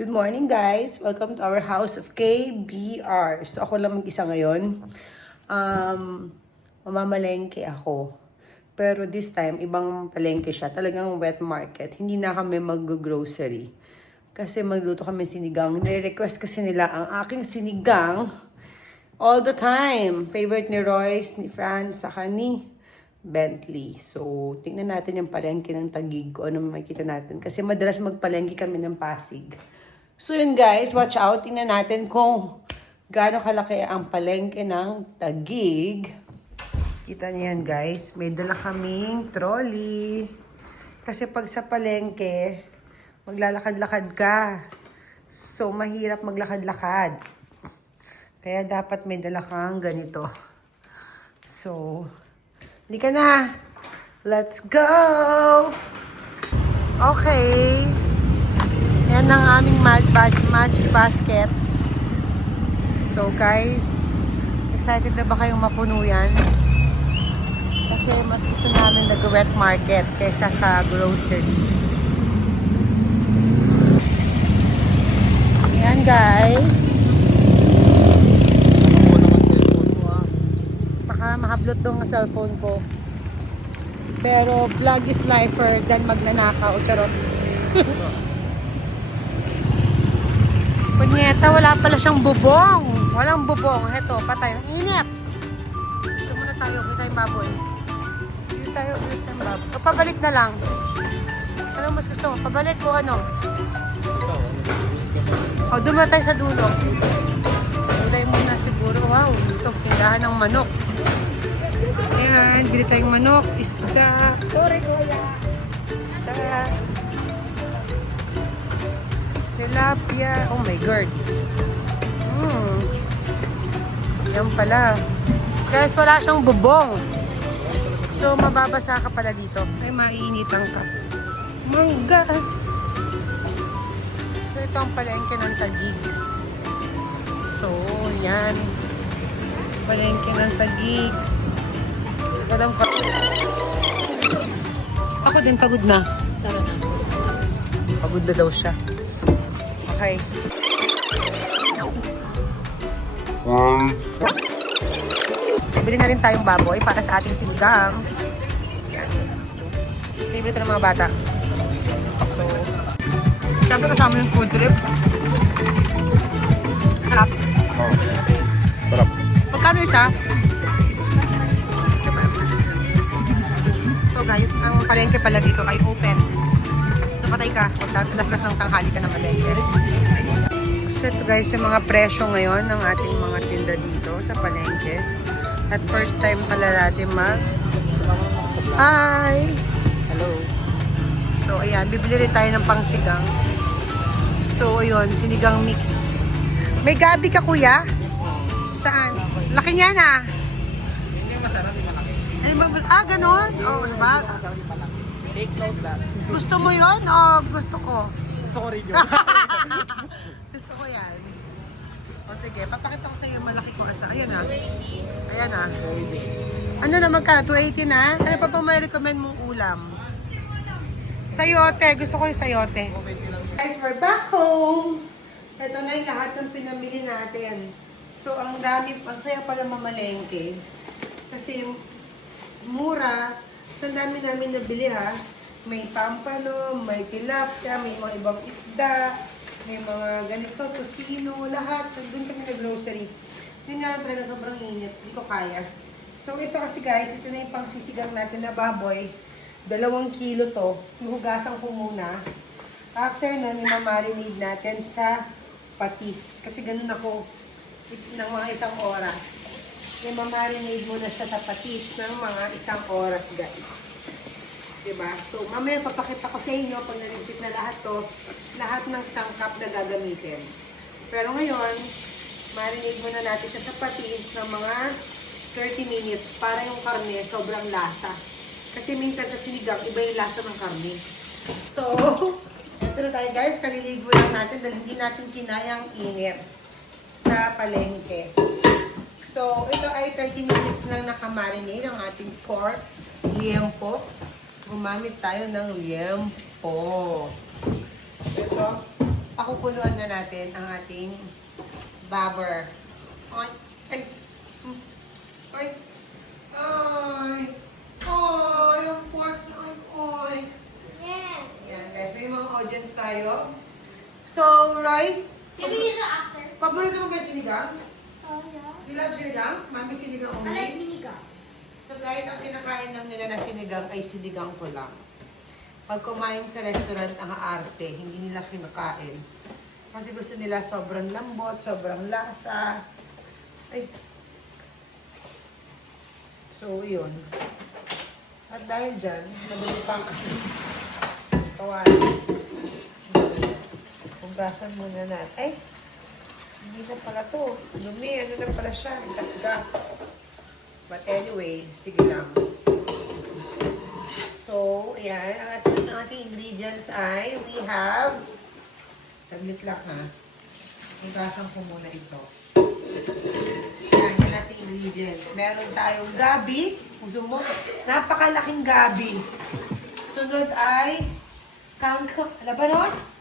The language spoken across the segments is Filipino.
Good morning guys! Welcome to our house of KBR. So ako lang mag-isa ngayon. Mamamalengke ako. Pero this time, ibang palengke siya. Talagang wet market. Hindi na kami mag-grocery. Kasi magluto kami sinigang. Nire-request kasi nila ang aking sinigang all the time. Favorite ni Royce, ni Franz, saka ni Bentley. So, tingnan natin yung palengke ng Taguig kung ano makikita natin. Kasi madalas magpalengke kami ng Pasig. So yun guys, watch out. Tingnan natin kung gaano kalaki ang palengke ng Taguig. Kita niyo yan guys. May dala kaming trolley. Kasi pag sa palengke, maglalakad-lakad ka. So mahirap maglakad-lakad. Kaya dapat may dala kang ganito. So, hindi ka na. Let's go! Okay. Yan ang aming magic basket. So guys, excited na ba kayong mapuno yan? Kasi mas gusto namin nag-wet market kaysa sa grocery. Yan guys. Baka mahablot daw ang cellphone ko. Pero vlog is lifer than magnanakaw. Charot. Punyeta, wala pala siyang bubong. Walang bubong. Heto, patay. Ang init. Dito muna tayo. Kita yung baboy. Dito tayo. Kita yung baboy. O, pabalik na lang. Ano mas gusto mo? Pabalik ko ano? O, doon tayo sa dulo. Gulay muna siguro. Wow, ito. Tindahan ng manok. Ayan, bili tayong manok. Isda. Sorry, kuya. Isda. Tilapia. Oh my God. Yan pala. Guys, wala siyang bubong. So, mababasa ka pala dito. Ay, maiinitan ka. Mangga. So, ito ang palengke ng Taguig. So, yan. Palengke ng Taguig. Walang ka. Ako din, pagod na. Pagod na daw siya. Okay. Bili na rin tayong baboy para sa ating sinigang. Favorite ng mga bata. So, siyempre kasama yung food trip. Sarap. Sarap. Magkano isa? So guys, ang palengke pala dito ay open. So patay ka, laslas ng tanghali ka ng palengke. So ito guys, yung mga presyo ngayon ng ating mga tinda dito sa palengke. At first time pala natin Hi! Hello. So ayan, bibili rin tayo ng pangsigang. So ayun, sinigang mix. May gabi ka kuya? Saan? Laki niya na. Ay, ganon? Oh, ano ba? Take note that. Gusto mo yon o gusto ko? Gusto ko rin yun. Gusto ko yan. O sige, papakita ko sa iyo malaki ko asa. Ayan na. Ayan na. Ano na magka? 280 na? Ano pa may recommend mong ulam? Sayote. Gusto ko yung sayote. Guys, we're back home. Ito na yung lahat ng pinamili natin. So, ang dami, ang saya pala mamalengke. Kasi mura. So, ang dami namin nabili ha. May pampano, may tilapia, may mga ibang isda, may mga ganito, tosino, lahat. Doon kami nag-grocery. Yun nga talaga sobrang init. Hindi ko kaya. So, ito kasi guys, ito na yung pangsisigang natin na baboy. 2 kilo to. Hugasan ko muna. After na, nimamarinade natin sa patis. Kasi ganun ako ng mga 1 oras. Nimamarinade muna siya sa patis ng mga 1 oras guys. Diba? So, mamaya papakita ko sa inyo pag naligpit na lahat to, lahat ng sangkap na gagamitin. Pero ngayon, marinate muna natin siya sa patis ng mga 30 minutes para yung karne sobrang lasa. Kasi minsan sa sinigang, iba yung lasa ng karne. So, ito na tayo guys, kaliligo lang natin dahil hindi natin kinayang init sa palengke. So, ito ay 30 minutes lang nakamarinate ang ating pork, liempo. Gumamit tayo ng liempo. Ito, pakukuluan na natin ang ating babber. Ay, ay, ay, ay, ay, ang pork na, ay. Yeah. Yan guys, may mga audience tayo. So, Royce, Can we use it after? paborito mo ba yung sinigang? Oh, yeah. You love sinigang? Mami, sinigang I like only? vinegar. So guys, ang kinakain lang nila na sinigang ay sinigang ko lang. Pag kumain sa restaurant, ang arte, hindi nila kinakain. Kasi gusto nila sobrang lambot, sobrang lasa. Ay. So, yun. At dahil dyan, madali pang kawain. Hugasan muna natin. Ay! Hindi na pala to. Lumi, ano na pala siya? Gas-gas. But anyway, sige lang. So, ayan. Ang ating ingredients ay, we have, saglit lang ha. Hugasan ko muna ito. Ayan, yung ating ingredients. Meron tayong gabi. Gusto mo? Napakalaking gabi. Sunod ay, kangkong. Labanos?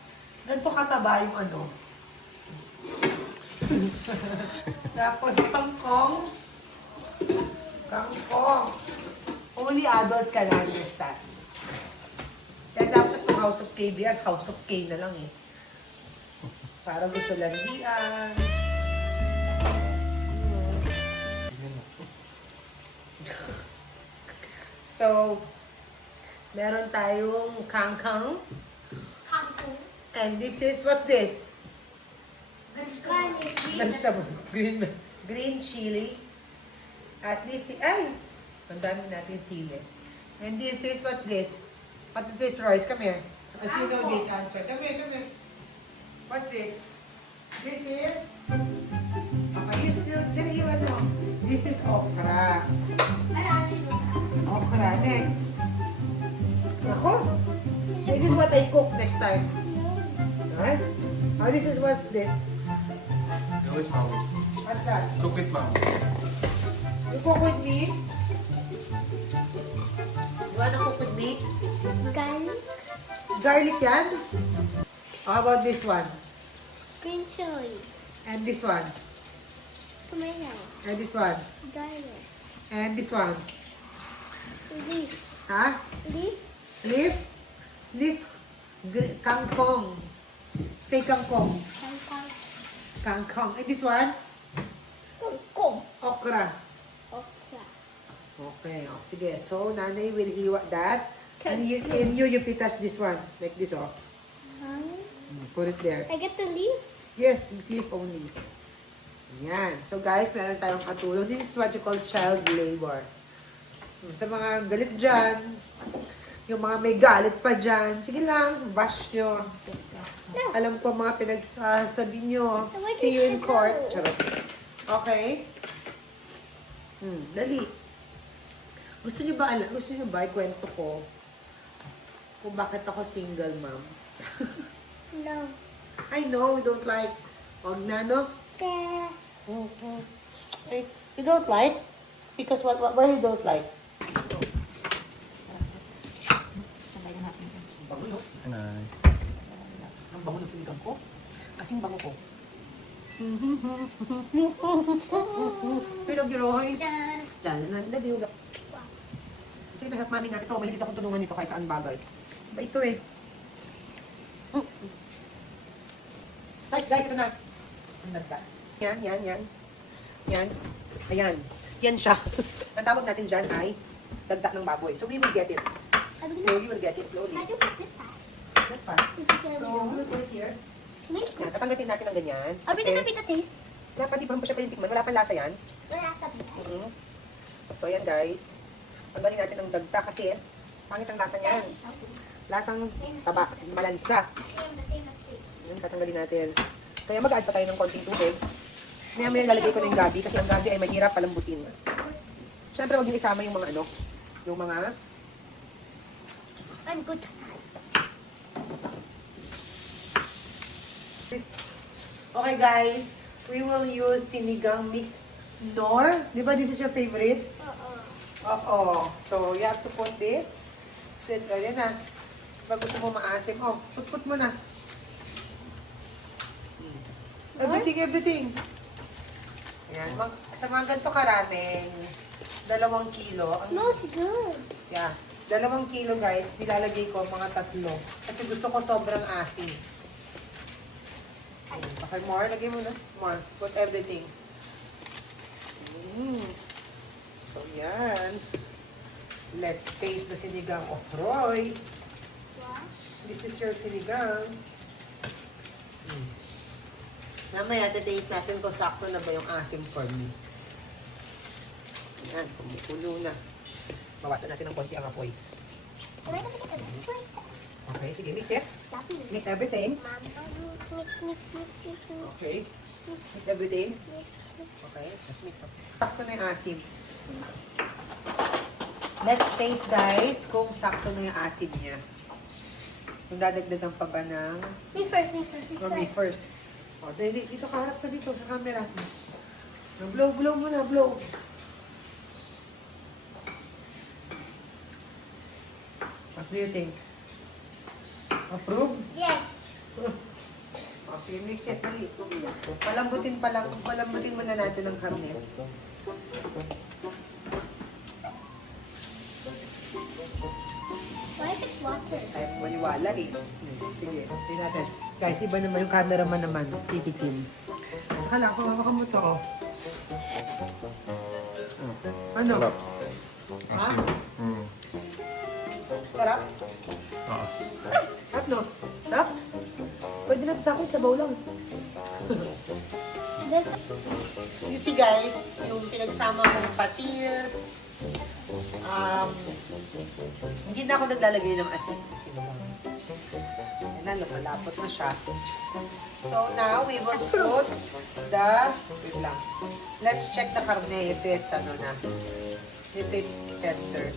Ganito kataba yung ano. Tapos kangkong. Kangkong. Only adults can understand. Then after to House of KB at House of K na lang eh. Para gusto landian. So, meron tayong kangkong. Kangkong. And this is, what's this? Garlic. Vegetable. Green chili. At this, ay! Ang dami natin sili. And this is, what's this? What is this, Royce? Come here. If you know this answer. Come here, come here. What's this? This is, okay, you still, there you ano. This is okra. Okra, next. Ako? This is what I cook next time. Alright? Oh, this is, what's this? Do it, mom. What's that? Cook it, mom. You cook with me? You wanna cook with me? Garlic. Garlic yan? How about this one? Green chili. And this one? Tomato. And this one? Garlic. And this one? Leaf. Ha? Leaf. Leaf? Leaf? Kangkong. Say kangkong. Kangkong. Kangkong. And this one? Kangkong. Okra. Okra. Okay. Oh, sige. So, nanay will iwa that. And you pitas this one. Like this, oh. Put it there. I get the leaf? Yes, leaf only. Yan. So guys, meron tayong katulong. This is what you call child labor. Sa mga galit dyan, yung mga may galit pa dyan, sige lang, bash nyo. Alam ko mga pinagsasabi nyo. See you in court. Charot. Okay? Dali. Gusto nyo ba, gusto nyo ba ikwento ko kung bakit ako single, ma'am? No. I know, you don't like. Huwag na, no? Okay. Ay, you don't like? Because why you don't like? Bango, no? Nay. Ang bango ng sinigang ko. Kasing bango ko. Pilog yung Royce. Diyan, nabiyo. Sige, nahat mami natin ito. Mahilig akong tulungan nito kahit saan bagay. Ba ito eh. Guys, ito na. Ang nagka. Yan. Yan. Ayan. Yan siya. Ang tawag natin dyan ay dagda ng baboy. So we will get it. Slowly, we'll get it. Slowly. I can put this fast. That's fast. This is So, gonna we'll put it here. be Yan, tatanggatin natin ng ganyan. Are we gonna beat the taste? Dapat di pa siya pwede tikman. Wala pang lasa yan. Wala sa bigat. So, ayan guys. Tanggalin natin ng dagta kasi pangit ang lasa niyan. Lasang taba, malansa. Yan, tatanggalin natin. Kaya mag-add pa tayo ng konting tubig. Maya-maya lalagay ko na yung gabi kasi ang gabi ay mahirap palambutin. Siyempre, huwag yung isama yung mga ano, yung mga I'm good. Okay guys, we will use sinigang mix nor. Di ba this is your favorite? Oo. So, you have to put this. So, ayan na. Pag gusto mo maasim, oh, put mo na. Everything. Ayan. Sa mga ganito karaming, 2 kilo. Smells good. Yeah. 2 kilo guys, nilalagay ko mga 3. Kasi gusto ko sobrang asin. Okay, more. Lagay mo na. More. Put everything. So, yan. Let's taste the sinigang of Royce. Wow. This is your sinigang. Mamaya, taste natin kung sakto na ba yung asim for me. Yan, kumukulo na. Bawasan natin ng konti ang apoy. Okay, sige, mix it. Mix everything. Mix. Okay. Mix everything. Mix. Okay, let's mix up. Sakto na yung asim. Let's taste guys kung sakto na yung asim niya. Kung dadagdagan pa ba ng... Me first. Or me first. O, dito ka, harap ka dito sa camera. Blow mo na, blow. What do you think? Approve? Yes. O, sige, mix it dali. Palambutin muna natin ang karne. Why is it water? Ay, maniwala eh. Sige, tingnan natin. Guys, iba naman yung cameraman naman. Titikim. Hala, kung mo to. Oh. Ano? Sarap. Ha? Asim. Sarap? Oo. Sarap, no? Sarap? Pwede na sa akin, sabaw lang. You see guys, yung pinagsama kong patis, hindi na ako naglalagay ng asin sa sinigang. Ayan na, lumalapot na siya. So now, we will put the, wait lang. Let's check the carne if it's, if it's tender.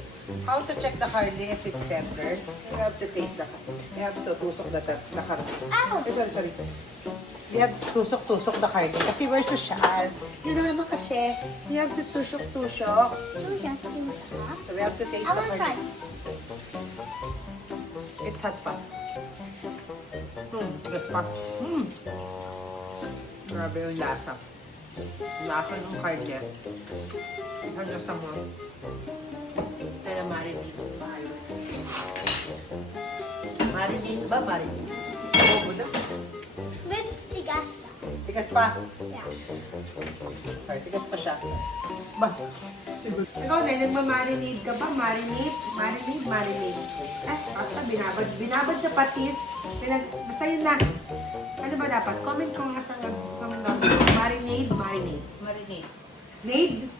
How to check the carne if it's tender? You have to taste the carne. You have to tusok the carne. Ow! Sorry. You have to tusok the carne. Kasi we're social. Yun naman kasi. You have to tusok. So we have to taste I the want to try. carne. It's hot pa. Yes pa. Grabe yung lasa. Lasa ng carne. Isa niya sa mga. Kaya marinate. Marinate ba? Marinate. Adobo na. With tigas. Tigas pa. Yeah. Sorry, tigas pa siya. Ba? Ikaw na, nagmamarinate ka ba? Marinate? Basta binabad sa patis. Basta yun na. Ano ba dapat? Comment ko nga sa comment down below. Marinate. Nade?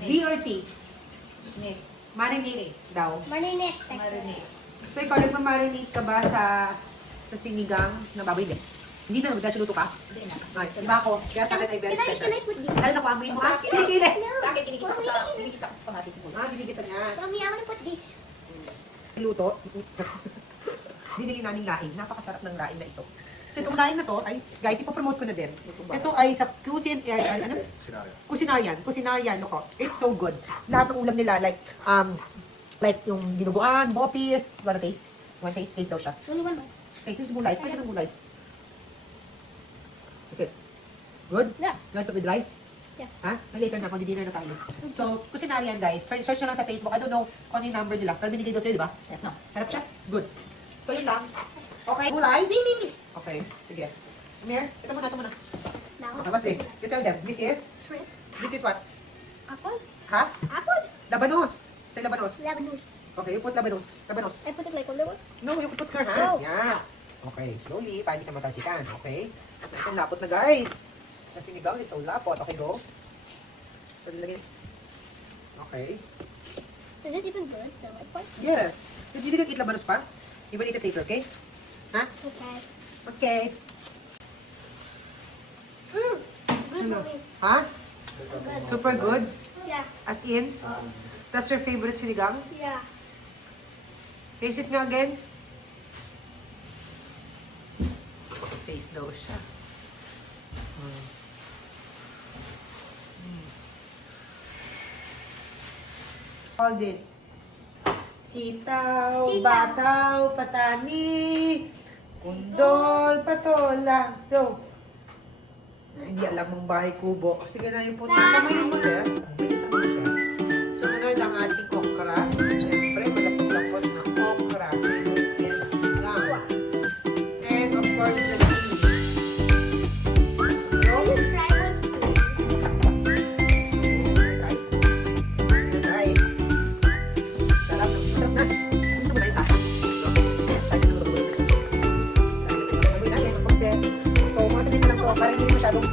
D or T? Marinate daw. Marinate. So ikaw, nagmamarinate ka ba sa sinigang na baboy? Hindi na, magkasiluto ka? Hindi na. Ay, iba ako. Kaya sa akin ay very special. Can I put this? Dahil naku, amoy mo ha? Kilikili! Sa akin, ginigisa ko sa kamatis mo. Ginigisa niya. Mommy, I want to put this. Luto. Binili namin laing. Napakasarap ng laing na ito. So itong laing na to, ay, guys, ipopromote ko na din. Ito ay sa Cusinarian, loko. It's so good. Lahat ng ulam nila, like yung dinuguan, bopis. Wanna taste? Taste daw siya. Only one more. Taste this gulay. Pwede ng gulay. Is it good? Yeah. You want to with rice? Yeah. Ha? Later na, dinner na tayo. So, Cusinarian guys. Search na lang sa Facebook. I don't know kung ano yung number nila. Pero binigay daw sa'yo, di ba? No. Sarap siya. It's good. So, yun lang. Okay. Gulay? Me. Okay. Sige. Amir, ito muna. Now, What's this? You tell them. shrimp. This is what? Apple. Ha? Apple. Labanos. Say labanos. Lebanese. Okay, you put labanos. I put it like on the one. No, you put her hand. No. Yeah. Okay, slowly. Para hindi ka matalsikan. Okay. At ito, lapot na guys. Kasi sinigang is so lapot. Okay, go. So, nilagay. Okay. Is it even good? The white part? Yes. You didn't eat labanos pa? You will eat it later, okay? Ha? Okay. Okay. Good, mommy. Ha? Good. Super good. Yeah. As in, that's your favorite sinigang? Yeah. Taste it nga again. Taste daw siya. All this. Sitaw, Sitaw. bataw, patani, kundol, patola. Go. Hindi alam mong bahay kubo. Sige na yung punta. Kamayin mo ulit. Bilisan mo siya. Sunod ang ating okra. Siyempre, malapot-lapot na okra. Yes, lang. And of course, the seeds. So, Try one soon. guys. Sarap. Sarap na. Gusto mo na ita. Sabi na mo. Sabi na yung konti. So, mga saglit lang to. Para hindi masyadong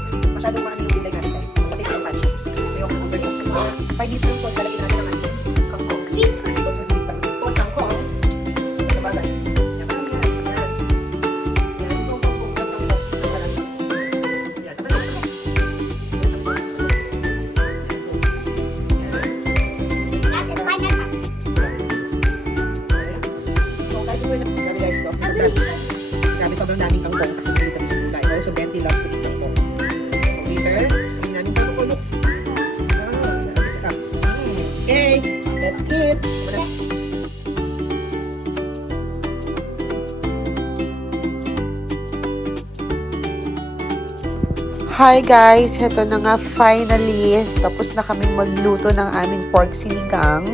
maano yung gulay natin. Kasi ito yung touch. Ayoko na overcook. 5 minutes lang to. Lalagyan natin ang ating kangkong. O, kangkong. Sa bagay. Yan. Yan. Yan. Ito ang kangkong. Yan. That's it. Find that part. So, guys, ito yung dami guys to. I'm gonna use it. Grabe, sobrang daming kangkong kasi dito sa gulay. Also, Benty loves to eat kangkong. So, later, sabihin namin kangkong. Isa ka. Okay, let's skip. Hi guys! Heto na nga finally. Tapos na kaming magluto ng aming pork sinigang.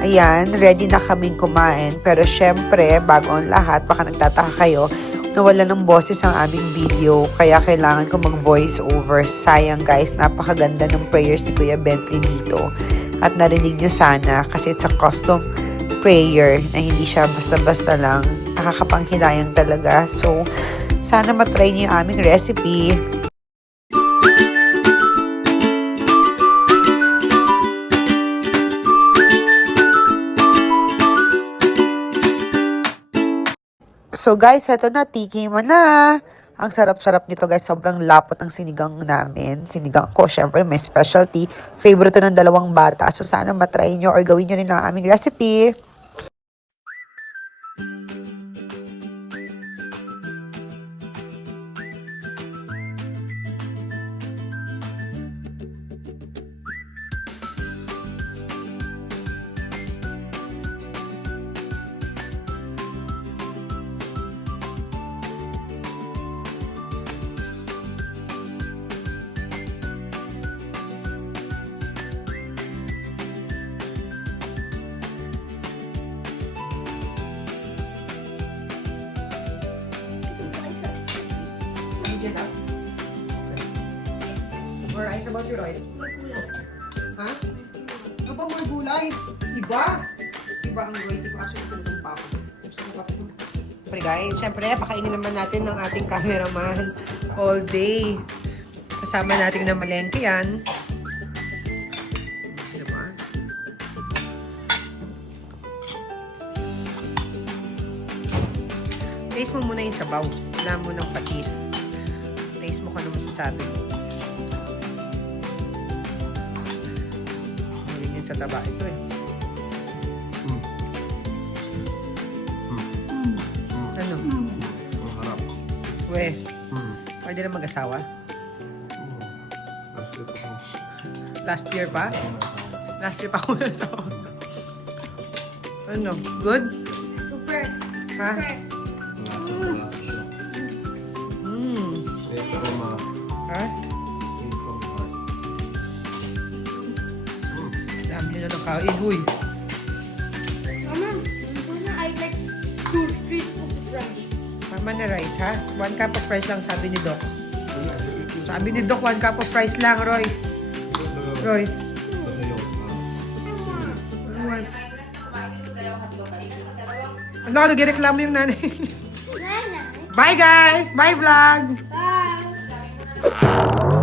Ayan, ready na kaming kumain. Pero syempre, bago ang lahat, baka nagtataka kayo, nawala ng boses ang aming video. Kaya kailangan ko mag-voice over. Sayang guys, napakaganda ng prayers ni Kuya Bentley dito. At narinig nyo sana kasi it's a custom prayer na hindi siya basta-basta lang. Nakakapanghinayang talaga. So, sana matry nyo yung aming recipe. So guys, eto na, tiki mo na. Ang sarap-sarap nito guys, sobrang lapot ang sinigang namin. Sinigang ko, syempre may specialty. Favorite to ng dalawang bata. So sana matry nyo or gawin nyo rin ang aming recipe. More rice about your oil. Ha? Ano ba more gulay? Iba! Iba ang rice ko. Actually, ito yung papa. Siyempre guys, siyempre, pakainin naman natin ng ating cameraman all day. Kasama natin na malengke yan. Diba? Taste mo muna yung sabaw. Wala mo ng patis. Taste mo kung ano masasabi mo. Hindi din sa taba ito eh. Ano? Ang harap. We, pwede na mag-asawa? Last year pa? Last year pa ako nag-asawa. Ano? Good? Super. Ha? Lasa siya. May aroma Ha? came from the heart. Dami nyo na nakain. Huy. Mama, I like 2 streets of rice. Mama na rice ha? 1 cup of rice lang sabi ni Doc. Sabi ni Doc, 1 cup of rice lang, Roy. Roy. Ano ka, nag-reklamo yung nanay. Nana. Bye guys! Bye vlog! Bye.